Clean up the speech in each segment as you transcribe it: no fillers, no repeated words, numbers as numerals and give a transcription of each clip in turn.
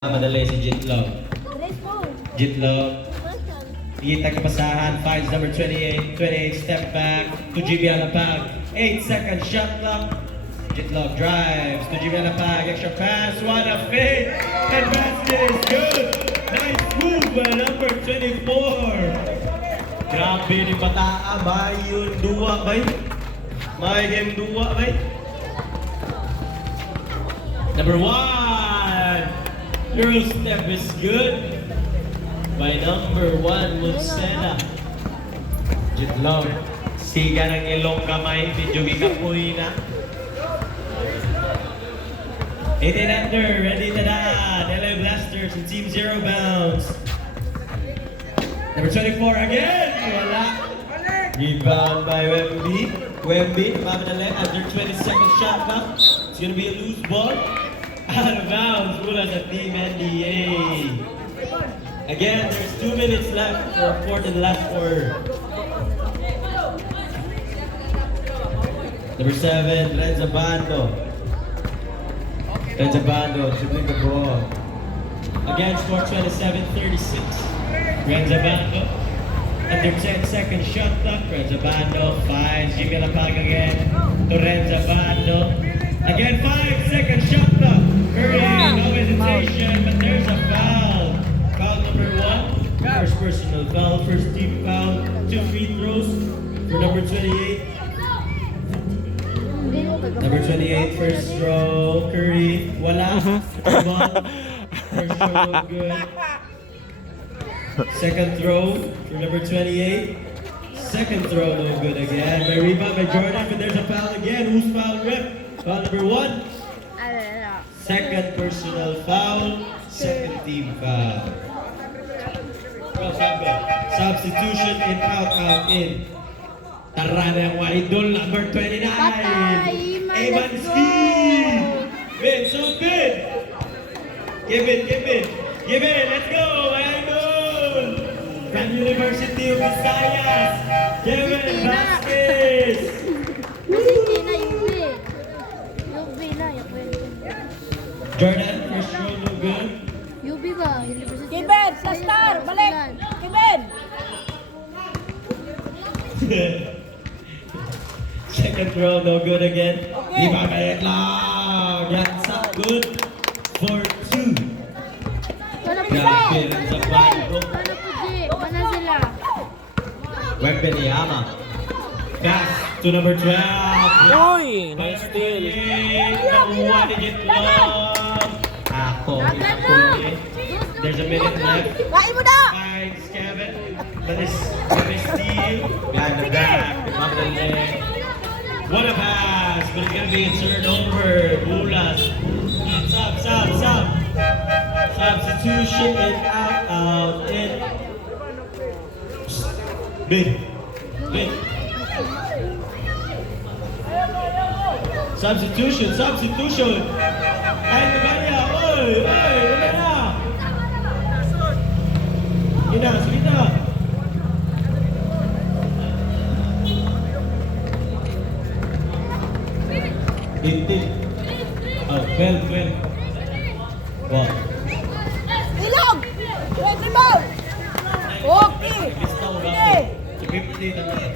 Madali si Jitlog. Jitlog. Kita kapasahan. Finds number 28. 28 step back. To GB Alapag. 8 seconds shot clock. Jitlog drives. To GB Alapag. Extra pass. What a fake. And basket is good. Nice move by number 24. Grabe ni Bataa. May yun dua bay. May game dua bay. Number 1. Euro step is good by number 1, Munsena. Jitlog. Siga ng ilong kamay. Medyo gikapoy na. 18 under. Ready to dad. LA Blasters and Team Zero bounce. Number 24 again. Wala. Rebound by Wemby. Wemby. Mamadali under 20 seconds shot clock. It's gonna be a loose ball. Out of bounds, mula sa Team NDA. Again, there's 2 minutes left for a fourth and last quarter. Number 7, Renza Bando. Renza Bando, dribbling the ball. Again, score 27-36. Renza Bando. Under 10 seconds shot clock. Renza Bando finds Jimmy Alapag again to Renza Bando. Again, 5 seconds shot clock. Curry, no hesitation, but there's a foul. Foul number 1. First personal foul, first team foul. 2 free throws for number 28. Number 28, first throw. Curry, wala. Ball. First throw, no good. Second throw for number 28. Second throw, no good again. By rebound by Jordan, but there's a foul again. Who's foul rip? Foul number 1. Second personal foul, second team foul. Substitution in, out, in. Tarana yung idol, number 29. Evanski! Ben, so good! Give it, let's go, idol! From University of Visayas, Kevin Vasquez! Jordan, first row, no good. UB ba? Kevin, sa star, balik! Kevin! Second row, no good again. Okay. Di ba kaya lang? That's up good for 2. Grabe rin sa bando. Mana sila? Wembanyama. Pass to number 12. Uy! Nice steal. Nakuha ni Jitlog. Ako, inakuha. There's a minute left. Kain mo na! Finds Kevin. That is steal. Behind the back. Mamadali. What a pass. But it's gonna be a turnover. Bulas. Sub. Substitution in, out, in. Big. Substitution. Ay, Nagaya. Oy, wala na. Yun na, sige na. Tintin. Oh, 12. Wow. Ilog! Red rebound! Okay! Sige! 50 naman.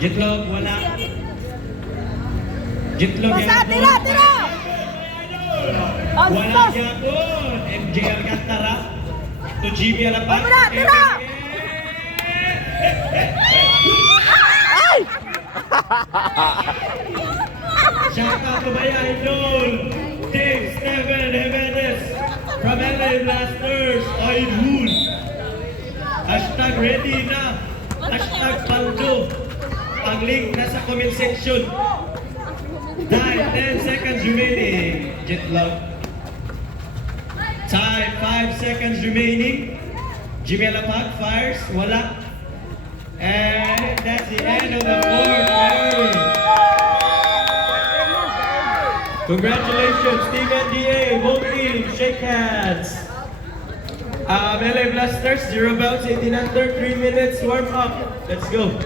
Jitlog, wala. Jitlog Basta, yan. tira! Wala Basta! yan doon. MJ Alcantara. To GB Alapag. Wala, tira! Ay! Shout out to my idol, Dave Steven Jimenez from LA Blasters. Idol. Hashtag ready na. Hashtag paldo. Ang link nasa comment section. 10 seconds remaining. Jitlog. Time, 5 seconds remaining. Jimmy Alapag fires. Wala. And that's the end of the fourth quarter. Congratulations, Team NDA, whole team, shake hands. LA Blasters, 0 bounce, 18 under, 3 minutes, warm up. Let's go.